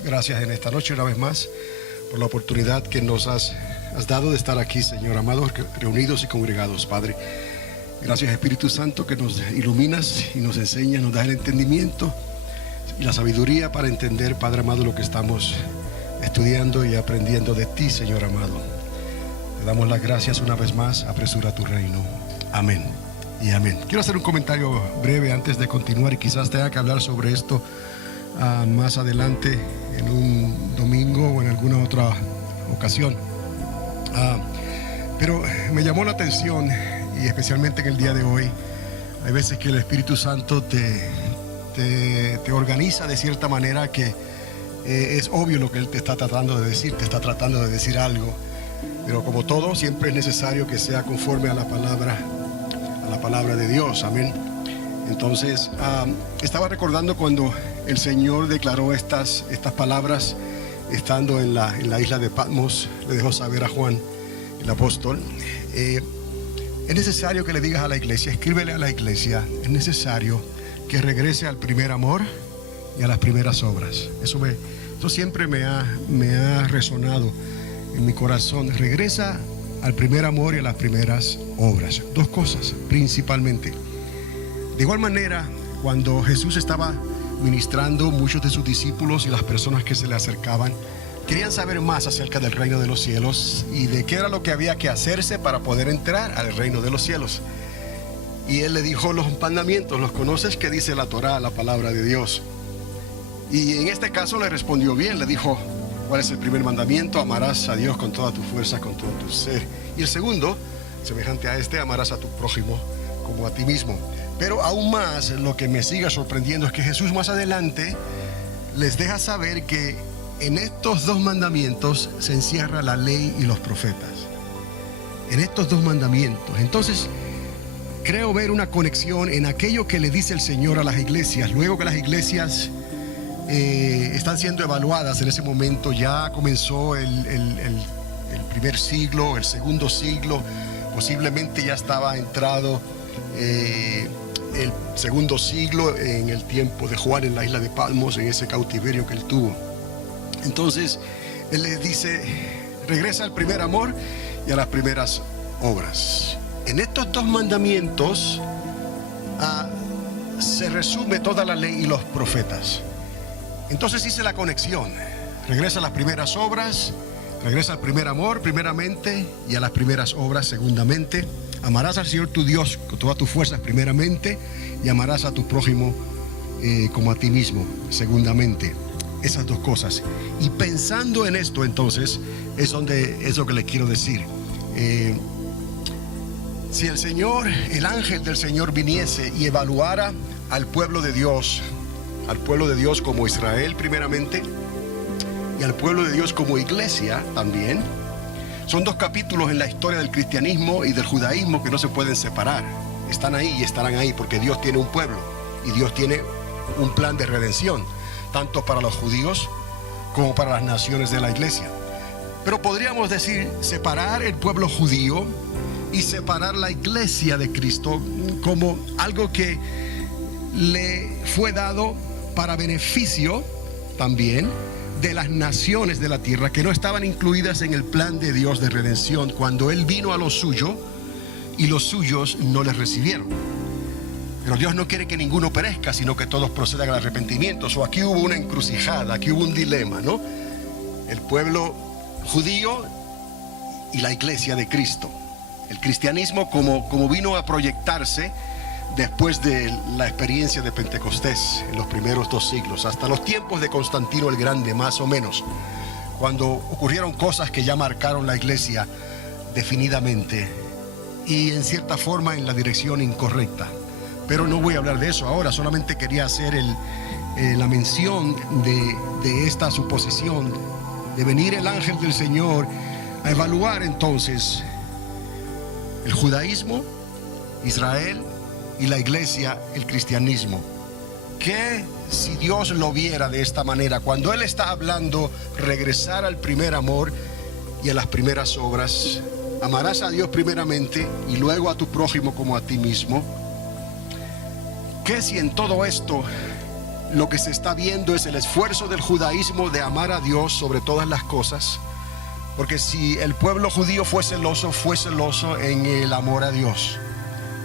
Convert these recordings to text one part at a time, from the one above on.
damos gracias en esta noche una vez más por la oportunidad que nos has dado de estar aquí, Señor amado, reunidos y congregados, Padre. Gracias, Espíritu Santo, que nos iluminas y nos enseñas, nos das el entendimiento y la sabiduría para entender, Padre amado, lo que estamos estudiando y aprendiendo de ti, Señor amado. Te damos las gracias una vez más. Apresura tu reino. Amén y amén. Quiero hacer un comentario breve antes de continuar, y quizás tenga que hablar sobre esto más adelante en un domingo o en alguna otra ocasión. Pero me llamó la atención, y especialmente en el día de hoy, hay veces que el Espíritu Santo te organiza de cierta manera que es obvio lo que Él te está tratando de decir, te está tratando de decir algo, pero como todo, siempre es necesario que sea conforme a la palabra de Dios. Amén. Entonces, estaba recordando cuando el Señor declaró estas palabras estando en la isla de Patmos. Le dejó saber a Juan, el apóstol, es necesario que le digas a la iglesia, escríbele a la iglesia, es necesario que regrese al primer amor y a las primeras obras. Eso siempre me ha resonado en mi corazón. Regresa al primer amor y a las primeras obras. Dos cosas principalmente. De igual manera, cuando Jesús estaba ministrando, muchos de sus discípulos y las personas que se le acercaban querían saber más acerca del reino de los cielos y de qué era lo que había que hacerse para poder entrar al reino de los cielos. Y Él le dijo los mandamientos, ¿los conoces? ¿Qué dice la Torá, la palabra de Dios? Y en este caso le respondió bien, le dijo: ¿cuál es el primer mandamiento? Amarás a Dios con toda tu fuerza, con todo tu ser. Y el segundo, semejante a este, amarás a tu prójimo como a ti mismo. Pero aún más, lo que me sigue sorprendiendo es que Jesús más adelante les deja saber que en estos dos mandamientos se encierra la ley y los profetas. En estos dos mandamientos. Entonces, creo ver una conexión en aquello que le dice el Señor a las iglesias. Luego que las iglesias están siendo evaluadas en ese momento, ya comenzó el primer siglo, el segundo siglo, posiblemente ya estaba entrado el segundo siglo en el tiempo de Juan en la isla de Patmos, en ese cautiverio que él tuvo. Entonces Él les dice: regresa al primer amor y a las primeras obras. En estos dos mandamientos se resume toda la ley y los profetas. Entonces hice la conexión: regresa a las primeras obras, regresa al primer amor primeramente y a las primeras obras segundamente. Amarás al Señor tu Dios con todas tus fuerzas primeramente, y amarás a tu prójimo como a ti mismo segundamente. Esas dos cosas. Y pensando en esto, entonces, es lo que le quiero decir. Si el Señor, el ángel del Señor viniese y evaluara al pueblo de Dios como Israel primeramente, y al pueblo de Dios como iglesia también, son dos capítulos en la historia del cristianismo y del judaísmo que no se pueden separar. Están ahí y estarán ahí porque Dios tiene un pueblo y Dios tiene un plan de redención, tanto para los judíos como para las naciones de la iglesia. Pero podríamos decir, separar el pueblo judío y separar la iglesia de Cristo como algo que le fue dado para beneficio también de las naciones de la tierra que no estaban incluidas en el plan de Dios de redención cuando Él vino a lo suyo y los suyos no les recibieron. Pero Dios no quiere que ninguno perezca, sino que todos procedan al arrepentimiento. Aquí hubo una encrucijada, aquí hubo un dilema, ¿no? El pueblo judío y la iglesia de Cristo. El cristianismo como vino a proyectarse después de la experiencia de Pentecostés en los primeros 2 siglos, hasta los tiempos de Constantino el Grande, más o menos, cuando ocurrieron cosas que ya marcaron la iglesia definidamente y en cierta forma en la dirección incorrecta. Pero no voy a hablar de eso ahora, solamente quería hacer la mención de esta suposición, de venir el ángel del Señor a evaluar entonces el judaísmo, Israel, y la iglesia, el cristianismo. Que si Dios lo viera de esta manera, cuando Él está hablando regresar al primer amor y a las primeras obras, amarás a Dios primeramente y luego a tu prójimo como a ti mismo. Que si en todo esto lo que se está viendo es el esfuerzo del judaísmo de amar a Dios sobre todas las cosas. Porque si el pueblo judío fue celoso en el amor a Dios.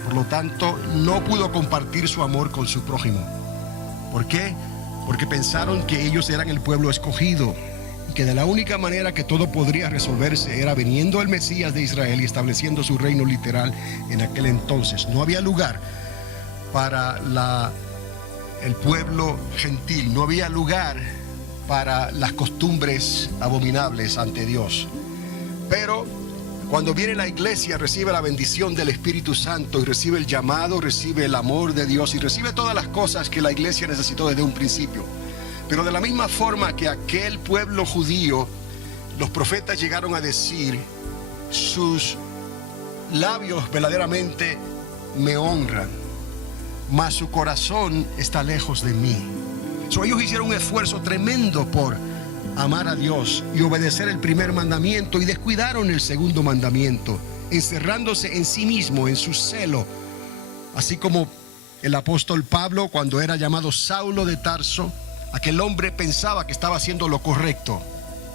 Por lo tanto, no pudo compartir su amor con su prójimo. ¿Por qué? Porque pensaron que ellos eran el pueblo escogido y que de la única manera que todo podría resolverse era viniendo el Mesías de Israel y estableciendo su reino literal en aquel entonces. No había lugar para el pueblo gentil, no había lugar para las costumbres abominables ante Dios. Pero cuando viene la iglesia, recibe la bendición del Espíritu Santo y recibe el llamado, recibe el amor de Dios y recibe todas las cosas que la iglesia necesitó desde un principio. Pero de la misma forma que aquel pueblo judío, los profetas llegaron a decir, sus labios verdaderamente me honran, mas su corazón está lejos de mí. Ellos hicieron un esfuerzo tremendo por amar a Dios y obedecer el primer mandamiento y descuidaron el segundo mandamiento, encerrándose en sí mismo, en su celo. Así como el apóstol Pablo, cuando era llamado Saulo de Tarso, aquel hombre pensaba que estaba haciendo lo correcto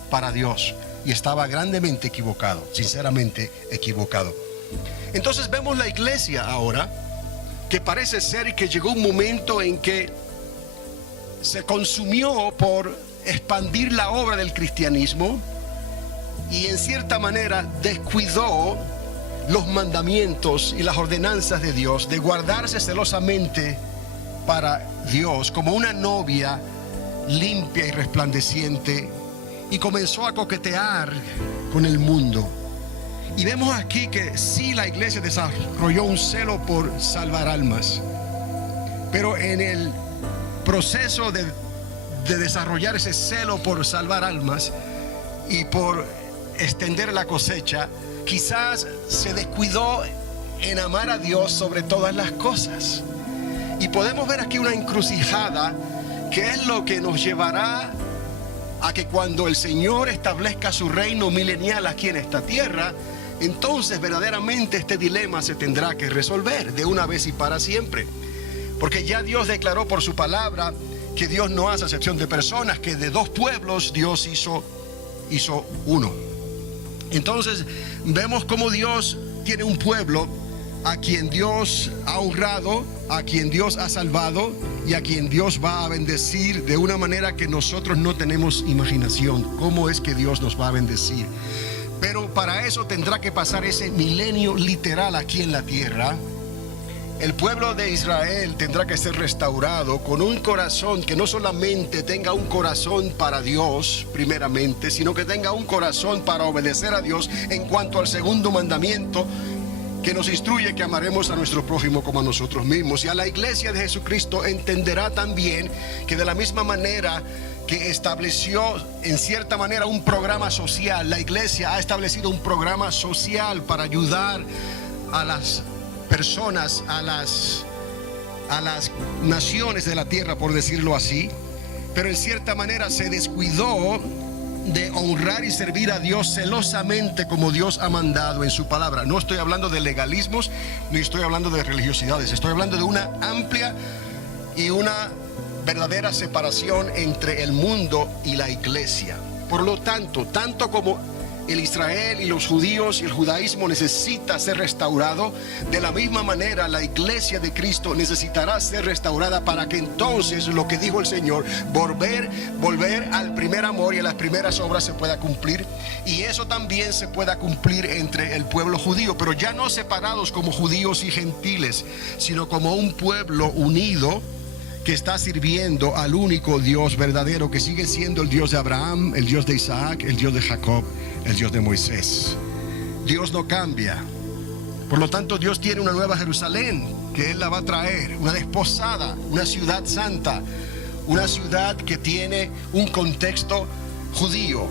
para Dios y estaba grandemente equivocado, sinceramente equivocado. Entonces vemos la iglesia ahora, que parece ser que llegó un momento en que se consumió por expandir la obra del cristianismo y en cierta manera descuidó los mandamientos y las ordenanzas de Dios, de guardarse celosamente para Dios como una novia limpia y resplandeciente, y comenzó a coquetear con el mundo. Y vemos aquí que sí, la iglesia desarrolló un celo por salvar almas, pero en el proceso de desarrollar ese celo por salvar almas y por extender la cosecha, quizás se descuidó en amar a Dios sobre todas las cosas. Y podemos ver aquí una encrucijada, que es lo que nos llevará a que cuando el Señor establezca su reino milenial aquí en esta tierra, entonces verdaderamente este dilema se tendrá que resolver de una vez y para siempre. Porque ya Dios declaró por su palabra que Dios no hace acepción de personas, que de dos pueblos Dios hizo uno. Entonces vemos cómo Dios tiene un pueblo a quien Dios ha honrado, a quien Dios ha salvado y a quien Dios va a bendecir de una manera que nosotros no tenemos imaginación. ¿Cómo es que Dios nos va a bendecir? Pero para eso tendrá que pasar ese milenio literal aquí en la tierra. El pueblo de Israel tendrá que ser restaurado con un corazón que no solamente tenga un corazón para Dios primeramente, sino que tenga un corazón para obedecer a Dios en cuanto al segundo mandamiento, que nos instruye que amaremos a nuestro prójimo como a nosotros mismos. Y a la iglesia de Jesucristo entenderá también que de la misma manera que estableció en cierta manera un programa social, la iglesia ha establecido un programa social para ayudar a las personas, a las naciones de la tierra, por decirlo así, pero en cierta manera se descuidó de honrar y servir a Dios celosamente como Dios ha mandado en su palabra. No estoy hablando de legalismos, ni estoy hablando de religiosidades, estoy hablando de una amplia y una verdadera separación entre el mundo y la iglesia. Por lo tanto, tanto como el Israel y los judíos y el judaísmo necesita ser restaurado, de la misma manera la iglesia de Cristo necesitará ser restaurada, para que entonces lo que dijo el Señor, volver al primer amor y a las primeras obras, se pueda cumplir. Y eso también se pueda cumplir entre el pueblo judío, pero ya no separados como judíos y gentiles, sino como un pueblo unido que está sirviendo al único Dios verdadero, que sigue siendo el Dios de Abraham, el Dios de Isaac, el Dios de Jacob, el Dios de Moisés. Dios no cambia. Por lo tanto, Dios tiene una nueva Jerusalén que Él la va a traer, una desposada, una ciudad santa, una ciudad que tiene un contexto judío,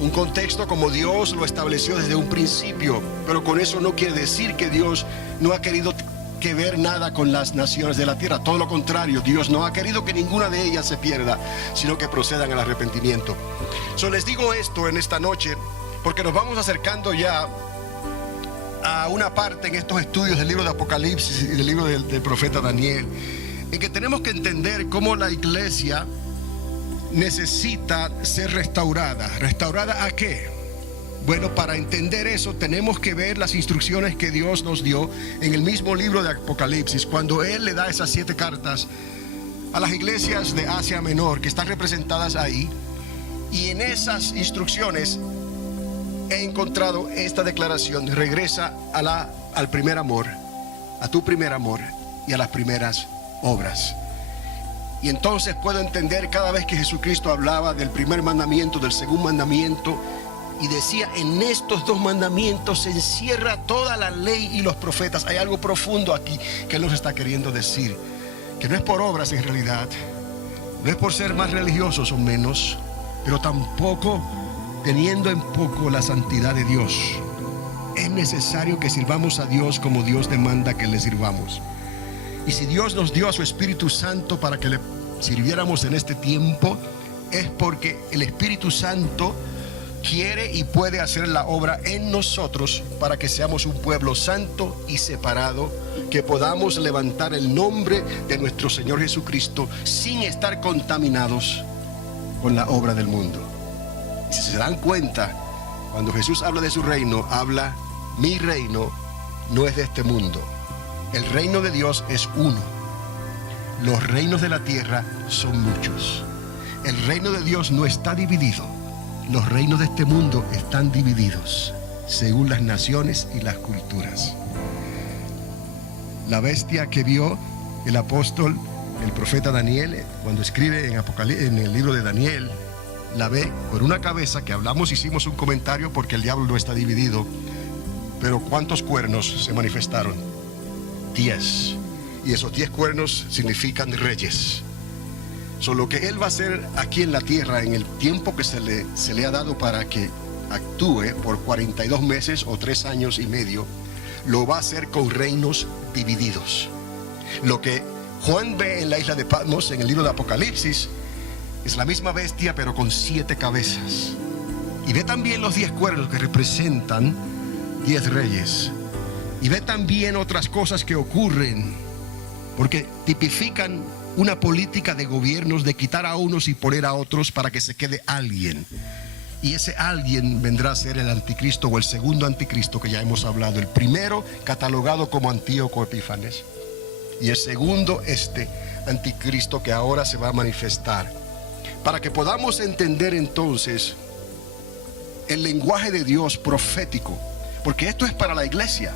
un contexto como Dios lo estableció desde un principio. Pero con eso no quiere decir que Dios no ha querido que ver nada con las naciones de la tierra. Todo lo contrario, Dios no ha querido que ninguna de ellas se pierda, sino que procedan al arrepentimiento. Les digo esto en esta noche porque nos vamos acercando ya a una parte en estos estudios del libro de Apocalipsis y del libro del profeta Daniel, en que tenemos que entender cómo la iglesia necesita ser restaurada. ¿Restaurada a qué? Bueno, para entender eso tenemos que ver las instrucciones que Dios nos dio en el mismo libro de Apocalipsis, cuando Él le da esas 7 cartas a las iglesias de Asia Menor que están representadas ahí. Y en esas instrucciones he encontrado esta declaración: regresa al primer amor, a tu primer amor y a las primeras obras. Y entonces puedo entender cada vez que Jesucristo hablaba del primer mandamiento, del segundo mandamiento, y decía: en estos 2 mandamientos se encierra toda la ley y los profetas. Hay algo profundo aquí que Él nos está queriendo decir, que no es por obras en realidad, no es por ser más religiosos o menos, pero tampoco teniendo en poco la santidad de Dios. Es necesario que sirvamos a Dios como Dios demanda que le sirvamos. Y si Dios nos dio a su Espíritu Santo para que le sirviéramos en este tiempo, es porque el Espíritu Santo quiere y puede hacer la obra en nosotros para que seamos un pueblo santo y separado, que podamos levantar el nombre de nuestro Señor Jesucristo sin estar contaminados con la obra del mundo. Y si se dan cuenta, cuando Jesús habla de su reino, habla: mi reino no es de este mundo. El reino de Dios es uno. Los reinos de la tierra son muchos. El reino de Dios no está dividido. Los reinos de este mundo están divididos según las naciones y las culturas. La bestia que vio el apóstol, el profeta Daniel, cuando escribe en el libro de Daniel, la ve con una cabeza que hicimos un comentario porque el diablo no está dividido. Pero ¿cuántos cuernos se manifestaron? 10. Y esos 10 cuernos significan reyes. Lo que Él va a hacer aquí en la tierra en el tiempo que se le ha dado para que actúe por 42 meses o 3 años y medio, lo va a hacer con reinos divididos. Lo que Juan ve en la isla de Patmos, en el libro de Apocalipsis, es la misma bestia pero con 7 cabezas. Y ve también los 10 cuernos que representan 10 reyes. Y ve también otras cosas que ocurren, porque tipifican una política de gobiernos de quitar a unos y poner a otros para que se quede alguien. Y ese alguien vendrá a ser el anticristo o el segundo anticristo que ya hemos hablado. El primero catalogado como Antíoco Epífanes, y el segundo anticristo que ahora se va a manifestar. Para que podamos entender entonces el lenguaje de Dios profético, porque esto es para la iglesia.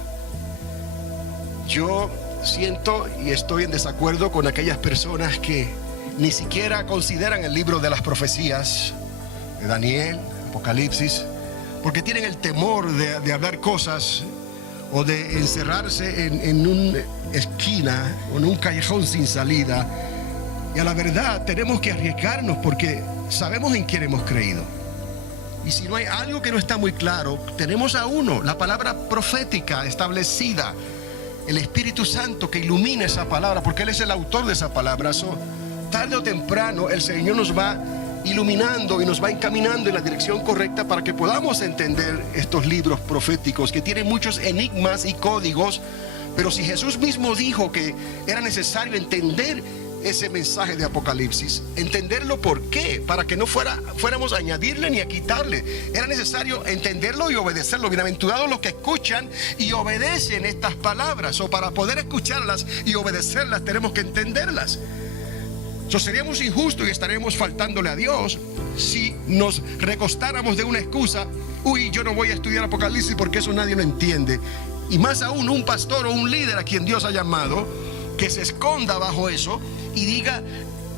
Yo siento y estoy en desacuerdo con aquellas personas que ni siquiera consideran el libro de las profecías de Daniel, Apocalipsis, porque tienen el temor de hablar cosas o de encerrarse en una esquina o en un callejón sin salida. Y a la verdad tenemos que arriesgarnos porque sabemos en quién hemos creído. Y si no hay algo que no está muy claro, tenemos a uno, la palabra profética establecida, el Espíritu Santo que ilumina esa palabra, porque Él es el autor de esa palabra. Tarde o temprano el Señor nos va iluminando y nos va encaminando en la dirección correcta para que podamos entender estos libros proféticos que tienen muchos enigmas y códigos. Pero si Jesús mismo dijo que era necesario entender ese mensaje de Apocalipsis, entenderlo, ¿por qué? Para que no fuéramos a añadirle ni a quitarle. Era necesario entenderlo y obedecerlo. Bienaventurados los que escuchan y obedecen estas palabras. Para poder escucharlas y obedecerlas tenemos que entenderlas. Seríamos injustos y estaremos faltándole a Dios si nos recostáramos de una excusa: uy, yo no voy a estudiar Apocalipsis porque eso nadie lo entiende. Y más aún un pastor o un líder a quien Dios ha llamado, que se esconda bajo eso y diga: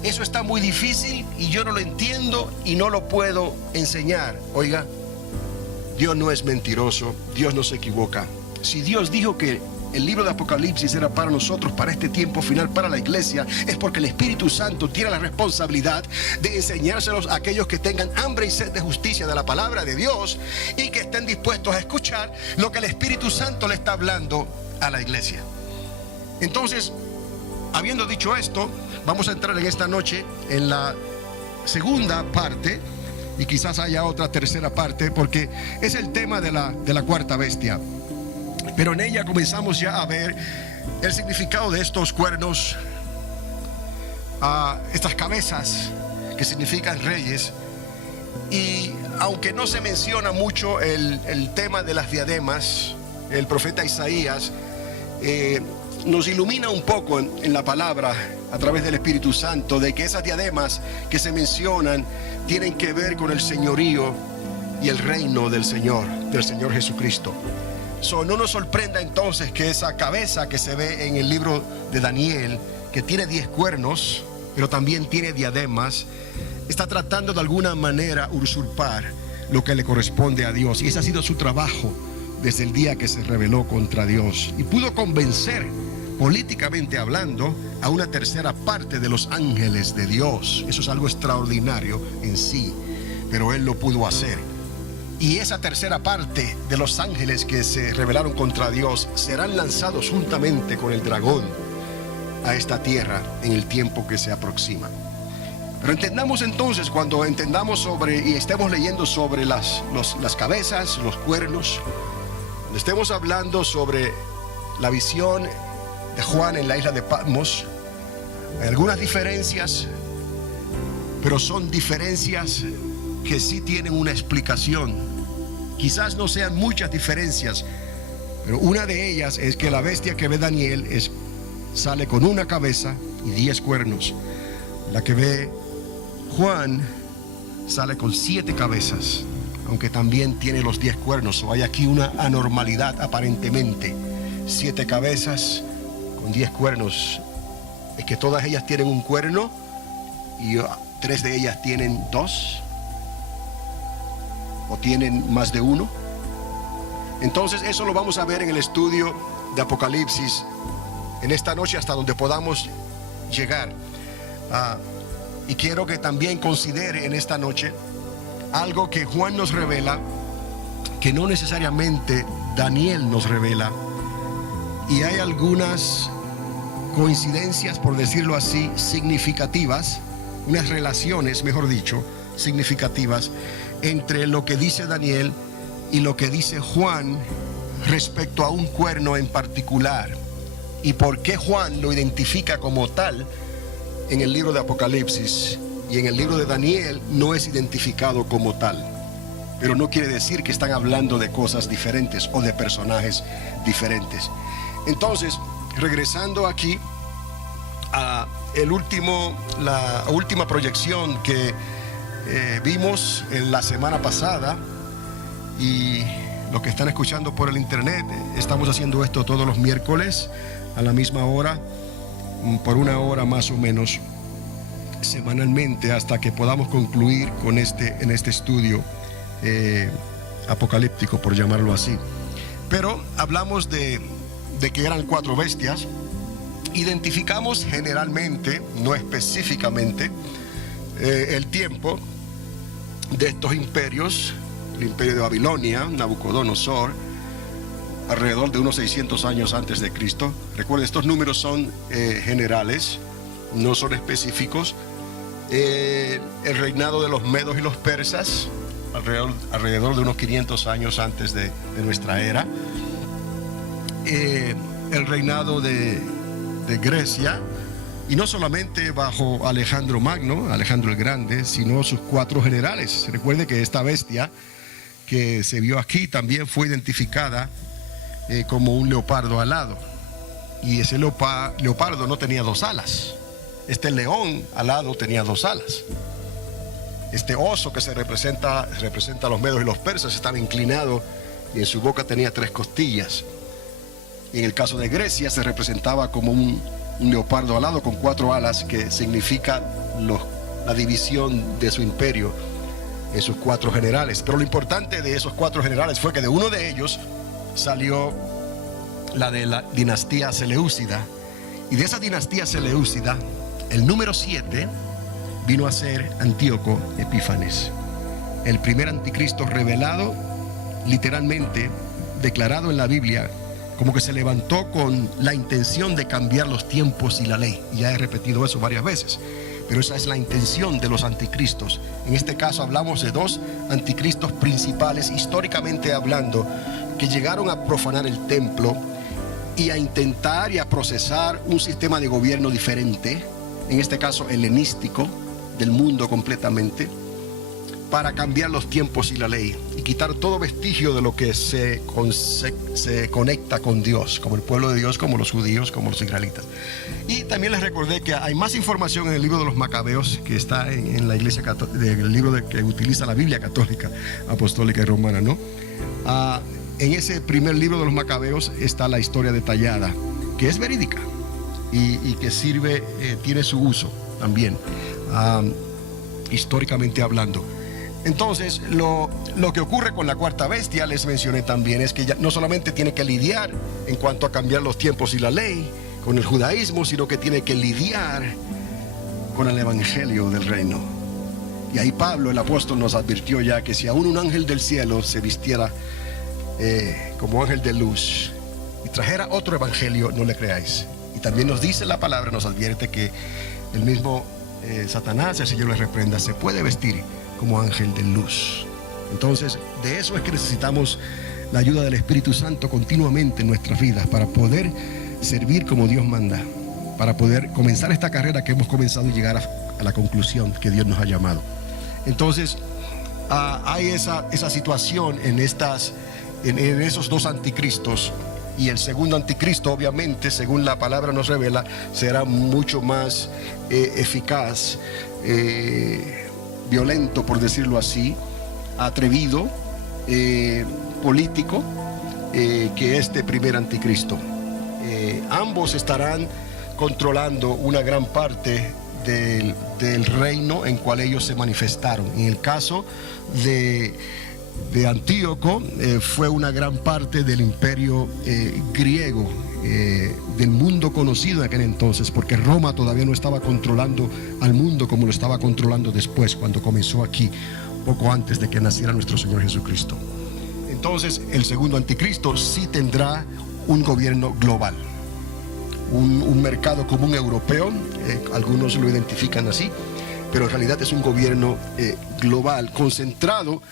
eso está muy difícil y yo no lo entiendo y no lo puedo enseñar. Oiga, Dios no es mentiroso, Dios no se equivoca. Si Dios dijo que el libro de Apocalipsis era para nosotros, para este tiempo final, para la iglesia, es porque el Espíritu Santo tiene la responsabilidad de enseñárselos a aquellos que tengan hambre y sed de justicia de la palabra de Dios y que estén dispuestos a escuchar lo que el Espíritu Santo le está hablando a la iglesia. Entonces, habiendo dicho esto, vamos a entrar en esta noche en la segunda parte, y quizás haya otra tercera parte, porque es el tema de la cuarta bestia. Pero en ella comenzamos ya a ver el significado de estos cuernos estas cabezas que significan reyes. Y aunque no se menciona mucho el tema de las diademas, el profeta Isaías nos ilumina un poco en la palabra a través del Espíritu Santo de que esas diademas que se mencionan tienen que ver con el señorío y el reino del Señor Jesucristo. No nos sorprenda entonces que esa cabeza que se ve en el libro de Daniel, que tiene 10 cuernos, pero también tiene diademas, está tratando de alguna manera usurpar lo que le corresponde a Dios. Y ese ha sido su trabajo desde el día que se rebeló contra Dios. Y pudo convencer, políticamente hablando, a una tercera parte de los ángeles de Dios. Eso es algo extraordinario en sí, pero él lo pudo hacer. Y esa tercera parte de los ángeles que se rebelaron contra Dios serán lanzados juntamente con el dragón a esta tierra en el tiempo que se aproxima. Pero entendamos entonces, cuando entendamos sobre y estemos leyendo sobre las cabezas, los cuernos, cuando estemos hablando sobre la visión de Juan en la isla de Patmos, hay algunas diferencias, pero son diferencias que sí tienen una explicación. Quizás no sean muchas diferencias, pero una de ellas es que la bestia que ve Daniel sale con una cabeza y 10 cuernos. La que ve Juan sale con 7 cabezas, aunque también tiene los 10 cuernos. O hay aquí una anormalidad aparentemente. 7 cabezas con 10 cuernos. Es que todas ellas tienen un cuerno y 3 de ellas tienen 2 o tienen más de uno. Entonces eso lo vamos a ver en el estudio de Apocalipsis en esta noche, hasta donde podamos llegar. Y quiero que también considere en esta noche algo que Juan nos revela, que no necesariamente Daniel nos revela. Y hay algunas coincidencias, por decirlo así, significativas, unas relaciones, mejor dicho, significativas entre lo que dice Daniel y lo que dice Juan respecto a un cuerno en particular, y por qué Juan lo identifica como tal en el libro de Apocalipsis, y en el libro de Daniel no es identificado como tal. Pero no quiere decir que están hablando de cosas diferentes o de personajes diferentes. Entonces, regresando aquí a la última proyección que vimos en la semana pasada, y los que están escuchando por el internet, estamos haciendo esto todos los miércoles a la misma hora, por 1 hora más o menos semanalmente, hasta que podamos concluir con en este estudio apocalíptico, por llamarlo así. Pero hablamos de que eran 4 bestias. Identificamos generalmente, no específicamente, el tiempo de estos imperios. El imperio de Babilonia, Nabucodonosor, alrededor de unos 600 años antes de Cristo. Recuerden, estos números son generales, no son específicos. El reinado de los medos y los persas, alrededor de unos 500 años antes de nuestra era. El reinado de Grecia, y no solamente bajo Alejandro Magno, Alejandro el Grande, sino sus 4 generales. Recuerde que esta bestia que se vio aquí también fue identificada como un leopardo alado, y ese leopardo no tenía 2 alas. Este león alado tenía 2 alas. Este oso que representa a los medos y los persas estaba inclinado, y en su boca tenía 3 costillas. Y en el caso de Grecia se representaba como un leopardo alado con 4 alas, que significa la división de su imperio en sus 4 generales. Pero lo importante de esos 4 generales fue que de uno de ellos salió la de la dinastía Seleucida, y de esa dinastía Seleucida el número 7 vino a ser Antíoco Epífanes, el primer anticristo revelado, literalmente declarado en la Biblia, como que se levantó con la intención de cambiar los tiempos y la ley. Y ya he repetido eso varias veces, pero esa es la intención de los anticristos. En este caso hablamos de 2 anticristos principales, históricamente hablando, que llegaron a profanar el templo y a intentar y a procesar un sistema de gobierno diferente, en este caso helenístico, del mundo completamente, para cambiar los tiempos y la ley y quitar todo vestigio de lo que se conecta con Dios, como el pueblo de Dios, como los judíos, como los israelitas. Y también les recordé que hay más información en el libro de los Macabeos, que está en la iglesia católica, el libro que utiliza la Biblia católica, apostólica y romana, ¿no? En ese primer libro de los Macabeos está la historia detallada, que es verídica y que sirve, tiene su uso también, históricamente hablando. Entonces, lo que ocurre con la cuarta bestia, les mencioné también, es que ya no solamente tiene que lidiar en cuanto a cambiar los tiempos y la ley con el judaísmo, sino que tiene que lidiar con el evangelio del reino. Y ahí Pablo, el apóstol, nos advirtió ya que si aún un ángel del cielo se vistiera como ángel de luz y trajera otro evangelio, no le creáis. Y también nos dice la palabra, nos advierte que el mismo Satanás, el Señor le reprenda, se puede vestir como ángel de luz. Entonces, de eso es que necesitamos la ayuda del Espíritu Santo continuamente en nuestras vidas para poder servir como Dios manda, para poder comenzar esta carrera que hemos comenzado y llegar a la conclusión que Dios nos ha llamado. Entonces, hay esa situación en esos dos anticristos, y el segundo anticristo, obviamente, según la palabra nos revela, será mucho más eficaz, violento, por decirlo así, atrevido, político, que este primer anticristo. Ambos estarán controlando una gran parte del reino en cual ellos se manifestaron. En el caso de Antíoco, fue una gran parte del imperio griego, del mundo conocido en aquel entonces, porque Roma todavía no estaba controlando al mundo como lo estaba controlando después, cuando comenzó aquí, poco antes de que naciera nuestro Señor Jesucristo. Entonces, el segundo anticristo sí tendrá un gobierno global, un mercado común europeo, algunos lo identifican así, pero en realidad es un gobierno global, concentrado